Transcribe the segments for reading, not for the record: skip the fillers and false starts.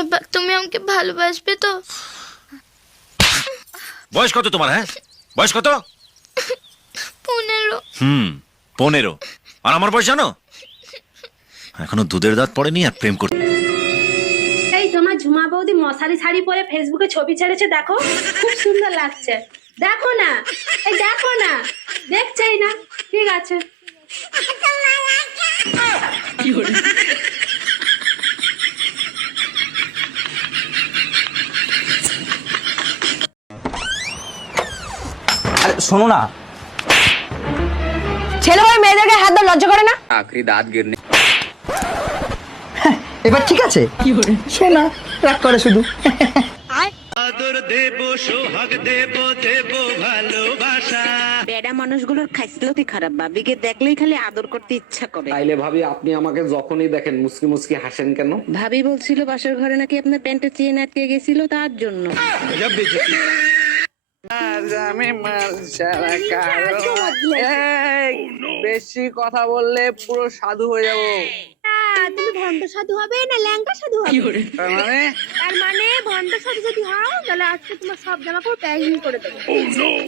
এবার তুমি আমাকে ভালোবাসবে তো? বয়স কত তোমার? হ্যাঁ, বয়স কত? 15। 15। আর আমার বয়স জানো? এখনো দুধের দাঁত পড়েনি আর প্রেম করতে। এই তোমার ঝুমা বৌদি মশারি শাড়ি পরে ফেসবুকে ছবি ছেড়েছে, দেখো খুব সুন্দর লাগছে। দেখো না, এই দেখো না, দেখছেই না। ঠিক আছে। আরে শোনো না, ছেলে হয়ে মেয়েদেরকে হাত ধরে লজ্জা করে না? আখরি দাঁত গিরনে। এবার ঠিক আছে? কি করে শোনা রাগ করে শুধু। আদর দেব, সোহাগ দেব, দেব ভালোবাসা। বেড়া মানুষগুলোর খাইসলতি খারাপ, ভাবিকে দেখলেই খালি আদর করতে ইচ্ছা করে। তাইলে ভাবি আপনি আমাকে যখনই দেখেন মুসকি মুসকি হাসেন কেন? ভাবি বলছিল বাসার ঘরে নাকি আপনার প্যান্টের চেন আটকে গেছিল, তার জন্য। আমি বেশি কথা বললে পুরো সাধু হয়ে যাবো। তুমি ভণ্ড সাধু হবে না ল্যাংটা সাধু হবে? মানে তার মানে ভণ্ড সাধু যদি হও তাহলে আজকে তোমার সব জামা কাপড় প্যাকিং করে দেবো।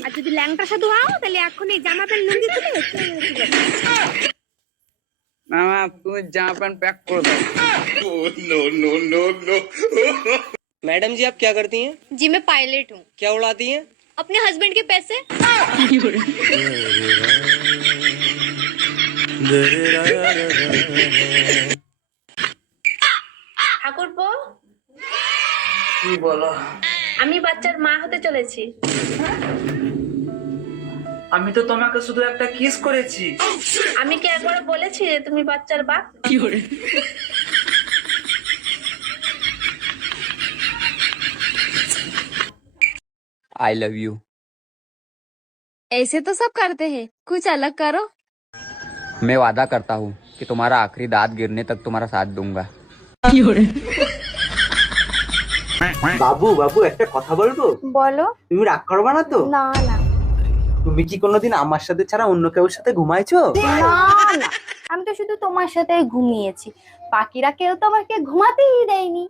আর যদি ল্যাংটা সাধু হও তাহলে এখন এই জামা প্যান্ট লুঙ্গি খুলে মামা তুমি জামা প্যান্ট প্যাক করে দাও। मैडम जी आप क्या करती हैं? जी मैं पायलट हूँ। क्या उड़ाती हैं? अपने हस्बैंड के पैसे। ঠাকুরপো, কি বলো? আমি বাচ্চার মা হতে চলেছি। আমি তো তোমাকে শুধু একটা কিস করেছি। আমি কি একবার বলেছি যে তুমি বাচ্চার বাপ? I love you. ऐसे तो सब करते हैं, कुछ अलग करो। मैं वादा करता हूँ कि तुम्हारा आखिरी दांत गिरने तक तुम्हारा साथ दूंगा। বাবু বাবু একটা কথা বলবো? বলো। তুমি রাগ করবে না তো? না না তুমি কি কোনোদিন আমার সাথে ছাড়া অন্য কারোর সাথে ঘুমাইছো? না না, আমি তো শুধু তোমার সাথে ঘুমিয়েছি, বাকিরা কেউ তো আমাকে ঘুমাতেই দেয়নি।